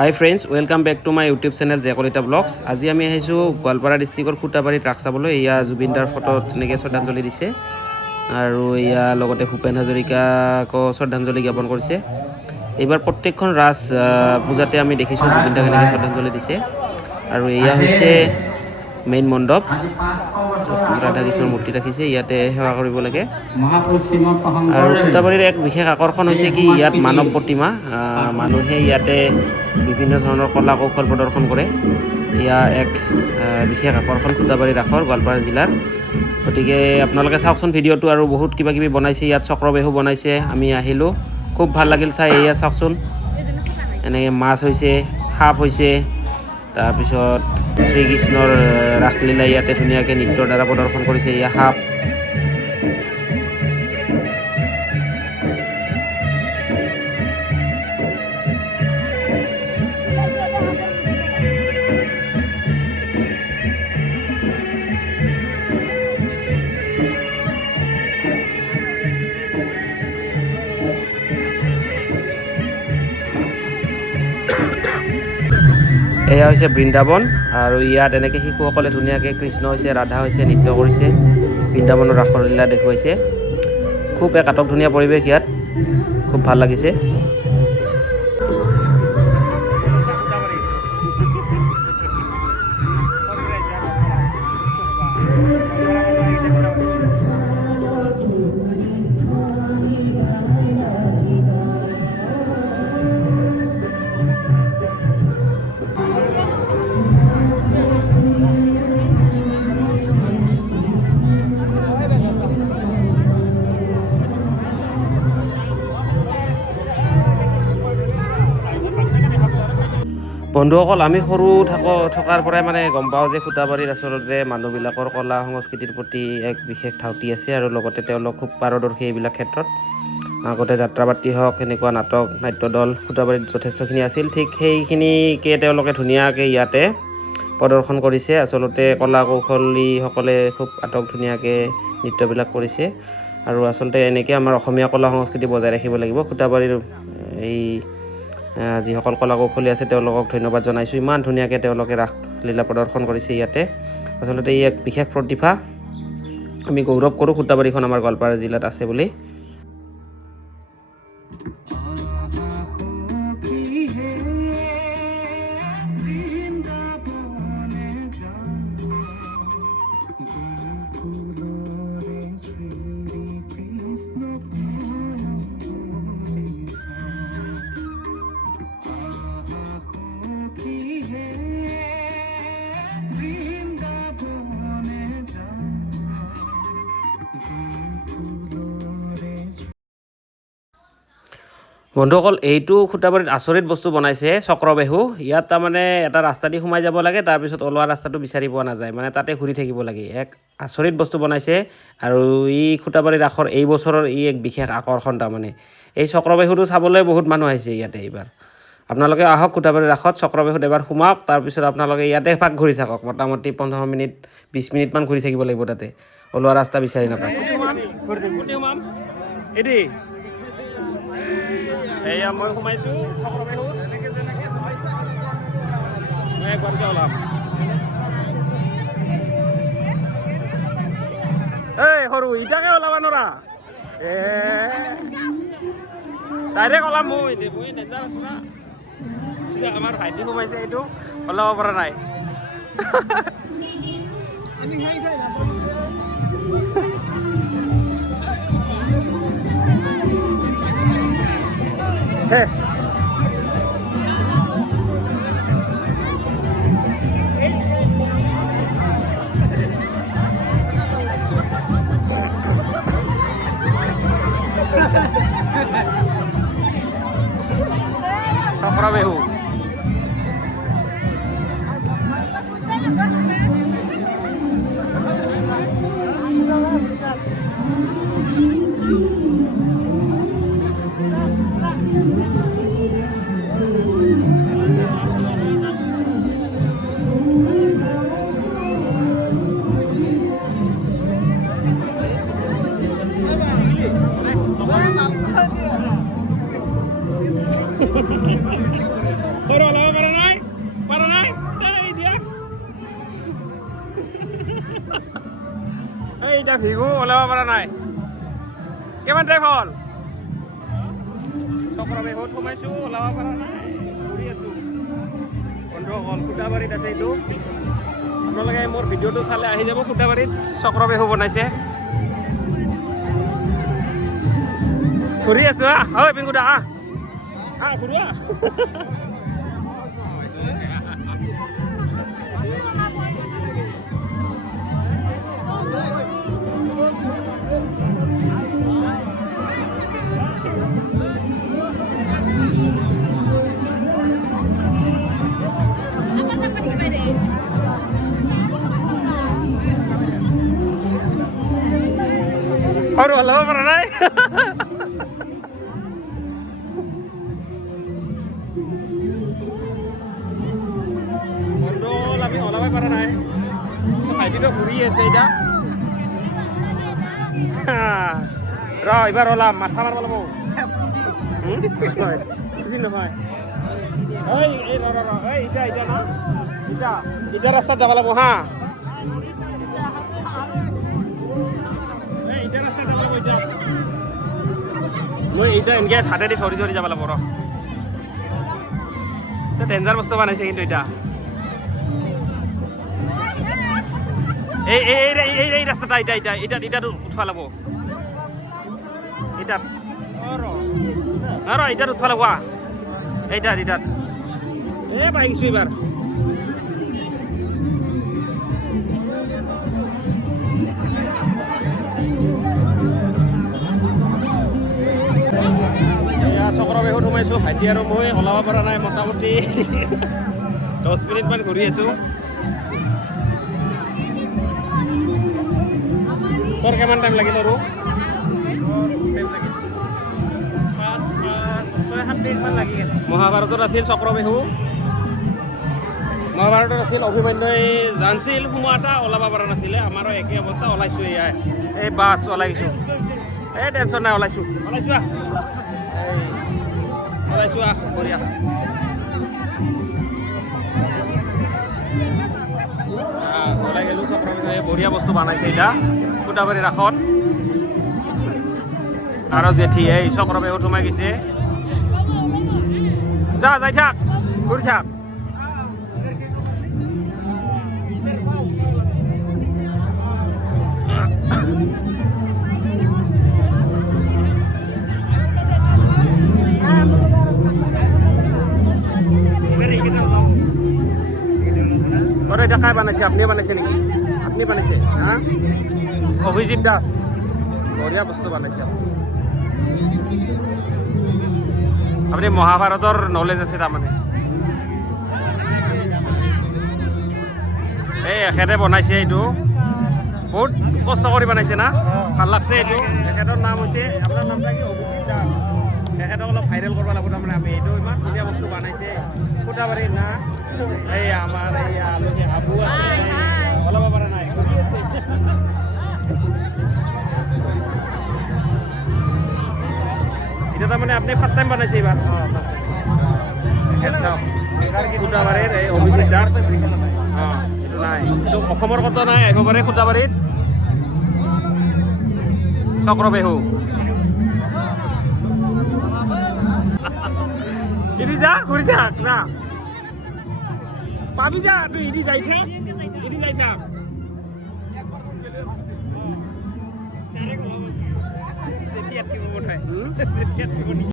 High friends, welcome back to my YouTube channel J Kalita blogs. আজি আমি আহিছোঁ গোৱালপাৰা ডিষ্ট্ৰিক্টৰ খুটাবাৰীত ৰাস চাবলৈ। এয়া জুবিন দাৰ ফটোত তেনেকৈ শ্ৰদ্ধাঞ্জলি দিছে আৰু এয়া লগতে ভূপেন হাজৰিকাকো শ্ৰদ্ধাঞ্জলি জ্ঞাপন কৰিছে। এইবাৰ প্ৰত্যেকখন ৰাজ পূজাতে আমি দেখিছোঁ জুবিন দাক এনেকৈ শ্ৰদ্ধাঞ্জলি দিছে। আৰু এয়া হৈছে মেইন মণ্ডপ, য'ত ৰাধা কৃষ্ণৰ মূৰ্তি ৰাখিছে, ইয়াতে সেৱা কৰিব লাগে। আৰু খুটাবাৰীৰ এক বিশেষ আকৰ্ষণ হৈছে কি, ইয়াত মানৱ প্ৰতিমা, মানুহে ইয়াতে বিভিন্ন ধৰণৰ কলা কৌশল প্ৰদৰ্শন কৰে। এয়া এক বিশেষ আকৰ্ষণ খুটাবাৰী ৰাসৰ গোৱালপাৰা জিলাৰ। গতিকে আপোনালোকে চাওকচোন ভিডিঅ'টো, আৰু বহুত কিবা কিবি বনাইছে ইয়াত, চক্ৰবেহু বনাইছে। আমি আহিলোঁ, খুব ভাল লাগিল চাই। এয়া চাওকচোন, এনেকৈ মাছ হৈছে, সাপ হৈছে, তাৰপিছত শ্ৰীকৃষ্ণৰ ৰাসলীলা ইয়াতে ধুনীয়াকৈ নৃত্যৰ দ্বাৰা প্ৰদৰ্শন কৰিছে। এয়া সাপ, এয়া হৈছে বৃন্দাবন। আৰু ইয়াত এনেকৈ শিশুসকলে ধুনীয়াকৈ কৃষ্ণ হৈছে, ৰাধা হৈছে, নৃত্য কৰিছে, বৃন্দাবনৰ ৰাসলীলা দেখুৱাইছে। খুব এক আটক ধুনীয়া পৰিৱেশ ইয়াত, খুব ভাল লাগিছে। বন্ধুসকল, আমি সৰু থকাৰ পৰাই গম পাওঁ যে খুটাবাৰীত আচলতে মানুহবিলাকৰ কলা সংস্কৃতিৰ প্ৰতি এক বিশেষ ধাউতি আছে, আৰু লগতে তেওঁলোক খুব পাৰদৰ্শী এইবিলাক ক্ষেত্ৰত। আগতে যাত্ৰাপাতি হওক, এনেকুৱা নাটক নাট্যদল খুটাবাৰীত যথেষ্টখিনি আছিল। ঠিক সেইখিনিকে তেওঁলোকে ধুনীয়াকৈ ইয়াতে প্ৰদৰ্শন কৰিছে। আচলতে কলা কৌশলীসকলে খুব আটক ধুনীয়াকৈ নৃত্যবিলাক কৰিছে। আৰু আচলতে এনেকৈ আমাৰ অসমীয়া কলা সংস্কৃতি বজাই ৰাখিব লাগিব। খুটাবাৰীৰ এই যিসকল কলা কৌশলী আছে তেওঁলোকক ধন্যবাদ জনাইছোঁ। ইমান ধুনীয়াকৈ তেওঁলোকে ৰাসলীলা প্ৰদৰ্শন কৰিছে ইয়াতে। আচলতে ই এক বিশেষ প্ৰতিভা। আমি গৌৰৱ কৰোঁ খুটাবাৰীখন আমাৰ গোৱালপাৰা জিলাত আছে বুলি। বন্ধুসকল, এইটো খুটাবাৰীত আচৰিত বস্তু বনাইছে, চক্ৰবেহু। ইয়াত তাৰমানে এটা ৰাস্তা দি সোমাই যাব লাগে, তাৰপিছত ওলোৱা ৰাস্তাটো বিচাৰি পোৱা নাযায়, তাতে ঘূৰি থাকিব লাগে। এক আচৰিত বস্তু বনাইছে। আৰু ই খুটাবাৰী ৰাসৰ এই বছৰৰ এক বিশেষ আকৰ্ষণ। তাৰমানে এই চক্ৰবেহুটো চাবলৈ বহুত মানুহ আহিছে ইয়াতে এইবাৰ। আপোনালোকে আহক খুটাবাৰী ৰাসত, চক্ৰবেহুত এবাৰ সোমাওক, তাৰপিছত আপোনালোকে ইয়াতে পাক ঘূৰি থাকক। মোটামুটি 15 মিনিট 20 মিনিটমান ঘূৰি থাকিব লাগিব, তাতে ওলোৱা ৰাস্তা বিচাৰি নাপায়। এয়া মই সোমাইছোঁ চক্ৰবেহুত, মই একবাৰকে ওলাম। এই সৰু ইটাকে ওলাব নৰা, ডাইৰেক্ট ওলাম। মই ডেঞ্জাৰ আছোঁ না। আমাৰ ভাইটি সোমাইছে, এইটো ওলাব পৰা নাই। হে চক্ৰবেহু। ভিগু ওলাব পৰা নাই কিমান টাইম হ'ল চক্ৰ বিহুত সোমাইছোঁ ওলাব পৰা নাই ঘূৰি আছোঁ বন্ধুসকল খুটাবাৰীত আছে এইটো আপোনালোকে মোৰ ভিডিঅ'টো চালে আহি যাব খুটাবাৰীত চক্ৰ বিহু বনাইছে ঘূৰি আছোঁ হয় পিংকুদা ঘূৰোৱা আৰু ওলাব পৰা নাই বন্ধুল আমি ওলাবই পৰা নাই ভাইটিটো ঘূৰি আছে এতিয়া ৰ এইবাৰ ওলাম মাথা মাৰিব লাগিব নহয় এই ৰ এতিয়া না এতিয়া ৰাস্তাত যাব লাগিব হা মই এইটা এনেকৈ হাতেদি ধৰি ধৰি যাব লাগিব ৰ ডেঞ্জাৰ বস্তু বনাইছে কিন্তু এতিয়া এই ৰাস্তাটা ইটাত উঠবা লাগিব ইটাত ইটাত উঠবা লাগিব ইটাত পাই গৈছোঁ এইবাৰ চক্ৰ বিহুত সোমাইছোঁ ভাইটি আৰু মই ওলাব পৰা নাই মোটামুটি 10 মিনিটমান ঘূৰি আছোঁ তোৰ কিমান টাইম লাগিল আৰু 5-7 মিনিটমান লাগি গ'ল মহাভাৰতত আছিল চক্ৰ বিহু মহাভাৰতত আছিল অভিমন্যুই জানছিল সোমোৱা এটা ওলাব পৰা নাছিলে আমাৰো একেই অৱস্থা ওলাইছোঁ এয়াই এই বাছ ওলাইছোঁ এই টেনশ্যন নাই ওলাইছোঁ বঢ়িয়া ওলাই গ'লোঁ চক্ৰ বিহুৱে বঢ়িয়া বস্তু বনাইছে এতিয়া খুটাবাৰী ৰাসত আৰু জেঠি এই চক্ৰ বিহুত সোমাই গৈছে যাই থাক ঘূৰি থাক এটা কাই বানাইছে আপনি বানাইছে নেকি আপনি বানাইছে হ্যাঁ অভিজিৎ দাস বঢ়িয়া বস্তু বানাইছে আপুনি মহাভাৰতৰ নলেজ আছে তাৰমানে এই এখেতে বনাইছে এইটো বহুত কষ্ট কৰি বনাইছে না ভাল লাগছে এইটো এখেতৰ নাম হৈছে আপোনাৰ নামটা কি অভিজিৎ দাস এখেতক অলপ ভাইৰেল কৰিব লাগিব তাৰমানে আমি এইটো ইমান ধুনীয়া বস্তু বনাইছে খুটাবাৰীৰ না এই আমাৰ এই আলহী আবু আছে ওলাব পৰা নাই এটা তাৰমানে আপুনি ফাৰ্ষ্ট টাইম বনাইছে এইবাৰ খুটাবাৰীৰ এই অভিজিৎ দাস এইটো নাই এইটো অসমৰ কথা নাই আহিব পাৰে খুটাবাৰীত চক্ৰ বিহু এটি যা ঘুৰি থাক না পাবি যা তুই এটি যাই থাক